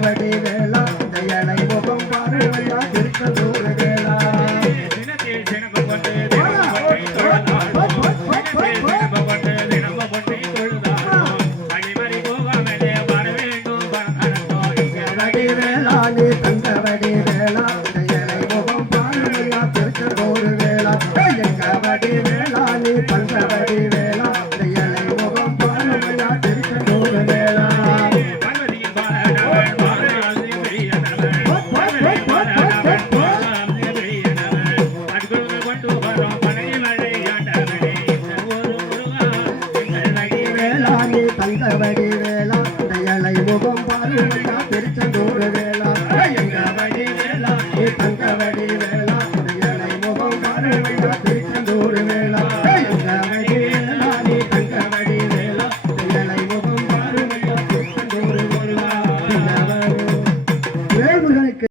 தேவடி வேளா தயனை முகம் பார்வையா திருத்த தூர வேளா தங்கவடி வேளா தயனை முகம் பார்வையா திருத்த தூர வேளா எங்கவடி வேளா நீ தங்கவடி வேளா தங்க வடி வேளா தயலை முகம் பாருண்டா திருச்செந்தூர் வேளா தங்க வேளா தங்க வேளா